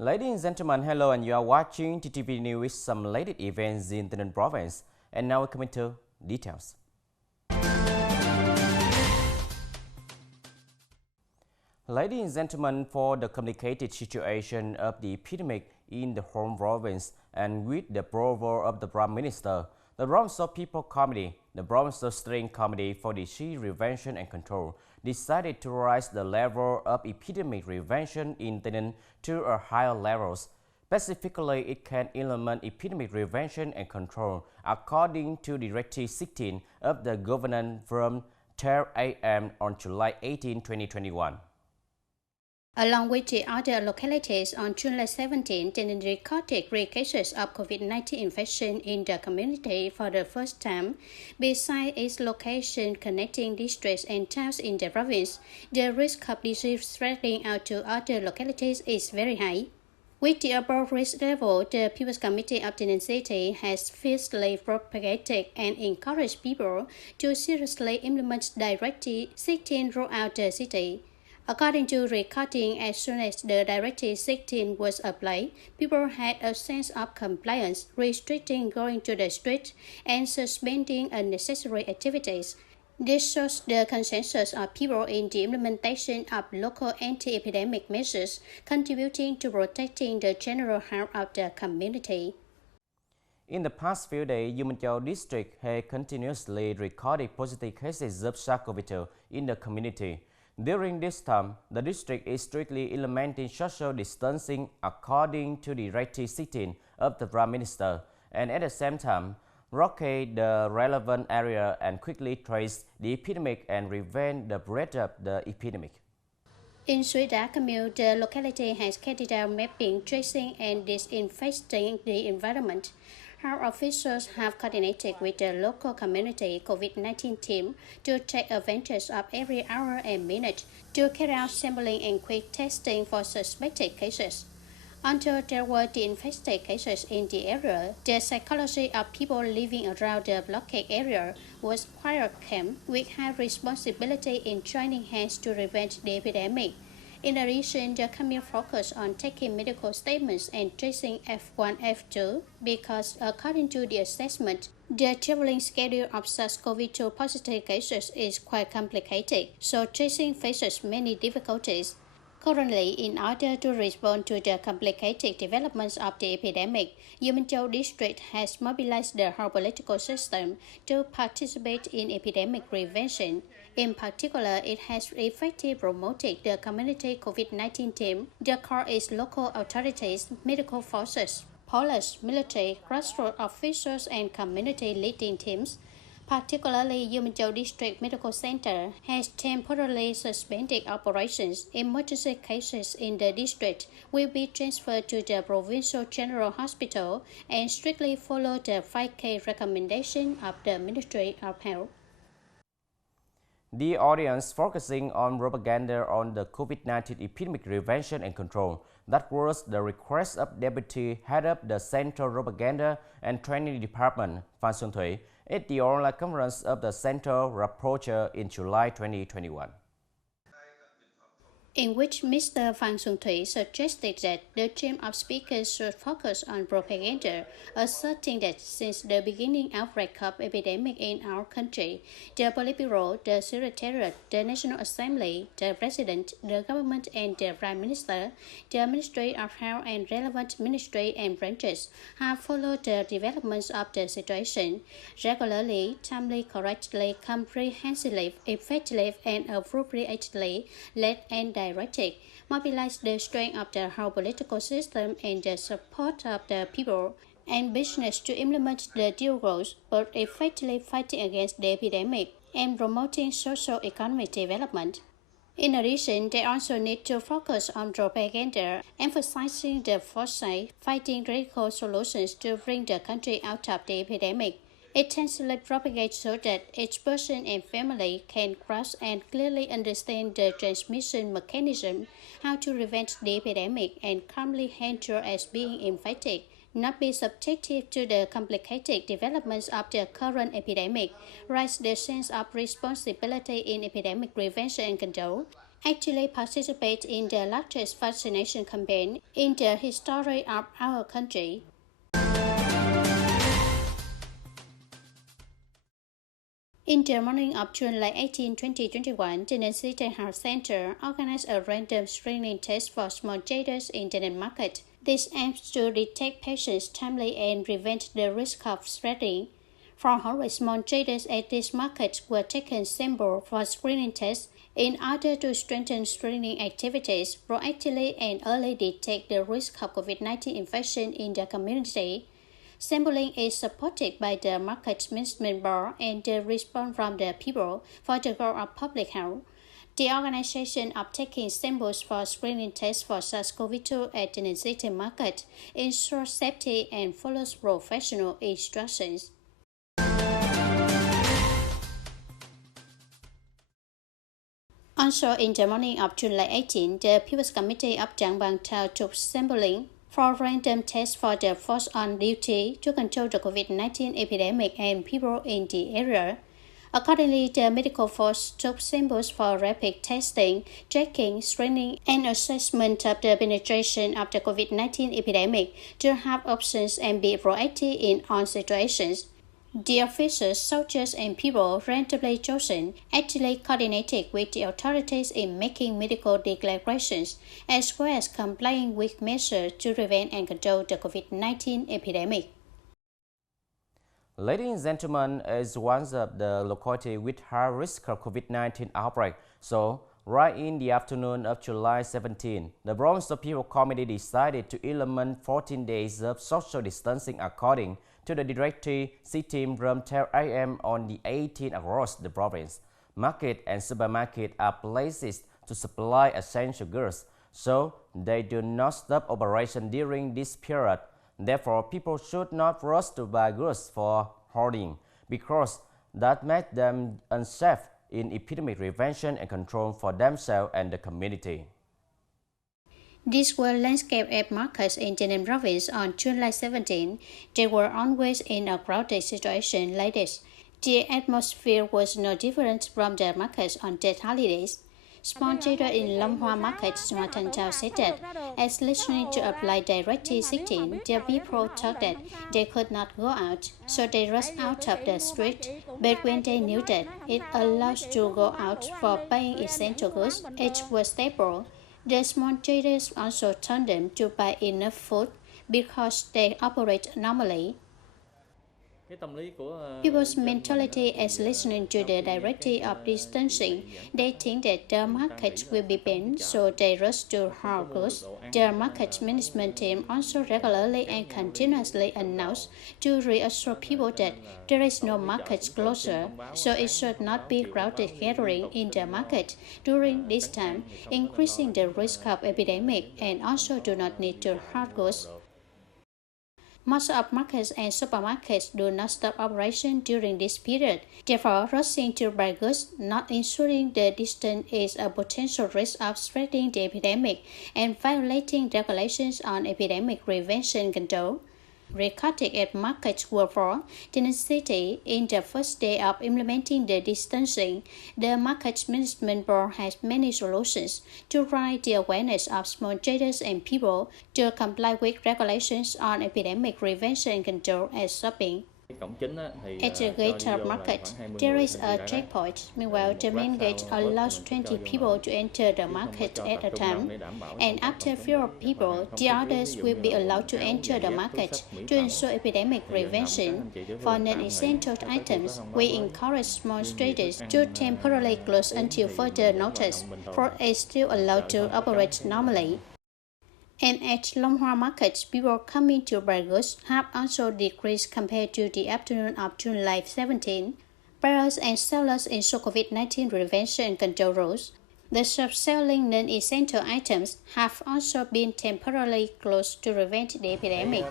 Ladies and gentlemen, hello, and you are watching TTV News with some latest events in Tay Ninh province. And now we come into details. Ladies and gentlemen, for the complicated situation of the epidemic in the home province and with the approval of the Prime Minister, the Provincial People Committee, the Provincial Steering Committee for Disease Prevention and Control, decided to raise the level of epidemic prevention in Tay Ninh to a higher levels. Specifically, it can implement epidemic prevention and control according to Directive 16 of the government from 10 a.m. on July 18, 2021. Along with the other localities, on July 17, Tay Ninh recorded 3 cases of COVID-19 infection in the community for the first time. Besides its location connecting districts and towns in the province, the risk of disease spreading out to other localities is very high. With the above risk level, the People's Committee of Tay Ninh City has fiercely propagated and encouraged people to seriously implement Directive 16 throughout the city. According to recording, as soon as the Directive 16 was applied, people had a sense of compliance, restricting going to the street and suspending unnecessary activities. This shows the consensus of people in the implementation of local anti-epidemic measures, contributing to protecting the general health of the community. In the past few days, Duong Minh Chau district has continuously recorded positive cases of SARS-CoV-2 in the community. During this time, the district is strictly implementing social distancing according to the Directive 16 of the Prime Minister, and at the same time, locate the relevant area and quickly trace the epidemic and prevent the spread of the epidemic. In Suối Đá commune, the locality has carried out mapping, tracing, and disinfecting the environment. Health officials have coordinated with the local community COVID-19 team to take advantage of every hour and minute to carry out sampling and quick testing for suspected cases. Until there were the infected cases in the area, the psychology of people living around the blockade area was quite calm, with high responsibility in joining hands to prevent the epidemic. In addition, the commune focused on taking medical statements and tracing F1, F2 because, according to the assessment, the traveling schedule of SARS-CoV-2 positive cases is quite complicated, so tracing faces many difficulties. Currently, in order to respond to the complicated developments of the epidemic, Duong Minh Chau district has mobilized the whole political system to participate in epidemic prevention. In particular, it has effectively promoted the community COVID-19 team. The core is local authorities, medical forces, police, military, grassroots officials, and community leading teams. Particularly, Duong Minh Chau District Medical Center has temporarily suspended operations. Emergency cases in the district will be transferred to the Provincial General Hospital and strictly follow the 5K recommendation of the Ministry of Health. The audience focusing on propaganda on the COVID-19 epidemic prevention and control. That was the request of Deputy Head of the Central Propaganda and Training Department, Phan Xuân Thủy, at the online conference of the Central Rapprocher in July 2021. In which Mr. Phan Xuân Thủy suggested that the team of speakers should focus on propaganda, asserting that since the beginning outbreak of epidemic in our country, the Politburo, the Secretariat, the National Assembly, the President, the government and the Prime Minister, the Ministry of Health and relevant ministry and branches have followed the developments of the situation, regularly, timely, correctly, comprehensively, effectively and appropriately led and directed, mobilize the strength of the whole political system and the support of the people and business to implement the dual goals, both effectively fighting against the epidemic and promoting socio-economic development. In addition, they also need to focus on propaganda, emphasizing the foresight, finding radical solutions to bring the country out of the epidemic. Intensively propagate so that each person and family can grasp and clearly understand the transmission mechanism, how to prevent the epidemic and calmly handle as being infected, not be subjective to the complicated developments of the current epidemic, raise the sense of responsibility in epidemic prevention and control, actually participate in the largest vaccination campaign in the history of our country. In the morning of July 18, 2021, Tay Ninh City Health Center organized a random screening test for small traders in Tay Ninh market. This aims to detect patients timely and prevent the risk of spreading. 400 small traders at this market were taken sample for screening tests in order to strengthen screening activities, proactively and early detect the risk of COVID-19 infection in the community. Sampling is supported by the Market Management Board and the response from the people for the goal of public health. The organization of taking samples for screening tests for SARS-CoV-2 at the City Market ensures safety and follows professional instructions. Also, in the morning of July 18, the People's Committee of Trang Bang took sampling for random tests for the force on duty to control the COVID-19 epidemic and people in the area. Accordingly, the medical force took samples for rapid testing, tracking, screening, and assessment of the penetration of the COVID-19 epidemic to have options and be proactive in all situations. The officers, soldiers, and people randomly chosen actually coordinated with the authorities in making medical declarations, as well as complying with measures to prevent and control the COVID-19 epidemic. Ladies and gentlemen, is one of the locality with high risk of COVID-19 outbreak. So, right in the afternoon of July 17, the Bronx People Committee decided to implement 14 days of social distancing according to the Directive sitting from 10 a.m. on the 18th across the province. Market and supermarket are places to supply essential goods, so they do not stop operation during this period. Therefore, people should not rush to buy goods for hoarding, because that makes them unsafe in epidemic prevention and control for themselves and the community. These were landscape at markets in Tay Ninh province on July 17. They were always in a crowded situation like this. The atmosphere was no different from the markets on dead holidays. Small trader in Long Hoa Market, Duong Minh Chau said that, as listening to apply Directive 16, the people thought that they could not go out, so they rushed out of the street. But when they knew that it allows to go out for buying essential goods, it was stable. The small traders also told them to buy enough food because they operate normally. People's mentality as listening to the Directive of distancing, they think that the market will be banned, so they rush to hoard goods. The market management team also regularly and continuously announce to reassure people that there is no market closure, so it should not be crowded gathering in the market during this time, increasing the risk of epidemic, and also do not need to hoard goods. Most of markets and supermarkets do not stop operation during this period. Therefore, rushing to buy goods, not ensuring the distance is a potential risk of spreading the epidemic and violating regulations on epidemic prevention control. Recorded at markets were for Tay Ninh City in the first day of implementing the distancing. The Market Management Board has many solutions to raise the awareness of small traders and people to comply with regulations on epidemic prevention and control as shopping. At the gate of market, there is a checkpoint. Meanwhile, the main gate allows 20 people to enter the market at a time. And after fewer people, the others will be allowed to enter the market to ensure epidemic prevention. For non-essential items, we encourage small traders to temporarily close until further notice, for it's still allowed to operate normally. And at Long Hoa Market, people coming to buy goods have also decreased compared to the afternoon of July 17. Buyers and sellers ensure COVID-19 prevention and control rules. The shops selling non-essential items have also been temporarily closed to prevent the epidemic.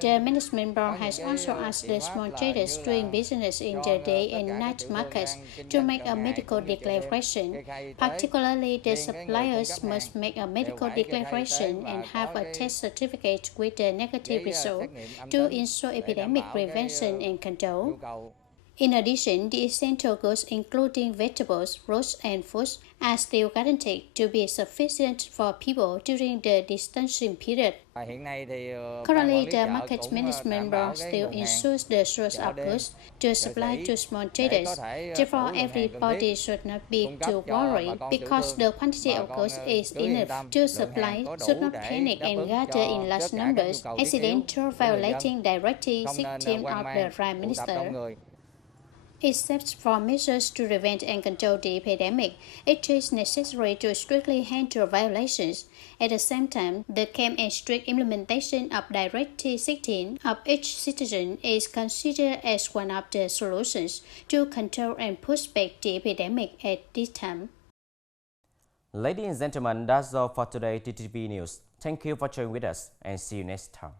The management board has also asked the small traders doing business in the day and night markets to make a medical declaration. Particularly, the suppliers must make a medical declaration and have a test certificate with a negative result to ensure epidemic prevention and control. In addition, the essential goods including vegetables, fruits and foods are still guaranteed to be sufficient for people during the distancing period. Currently, the Market Management Board still ensures the source of goods to supply to small traders. Therefore, everybody should not be too worried because the quantity of goods is enough to supply, should not panic and gather in large numbers, accidentally violating Directive 16 of the Prime Minister. Except for measures to prevent and control the epidemic, it is necessary to strictly handle violations. At the same time, the calm and strict implementation of Directive 16 of each citizen is considered as one of the solutions to control and push back the epidemic at this time. Ladies and gentlemen, that's all for today TTV News. Thank you for joining with us and see you next time.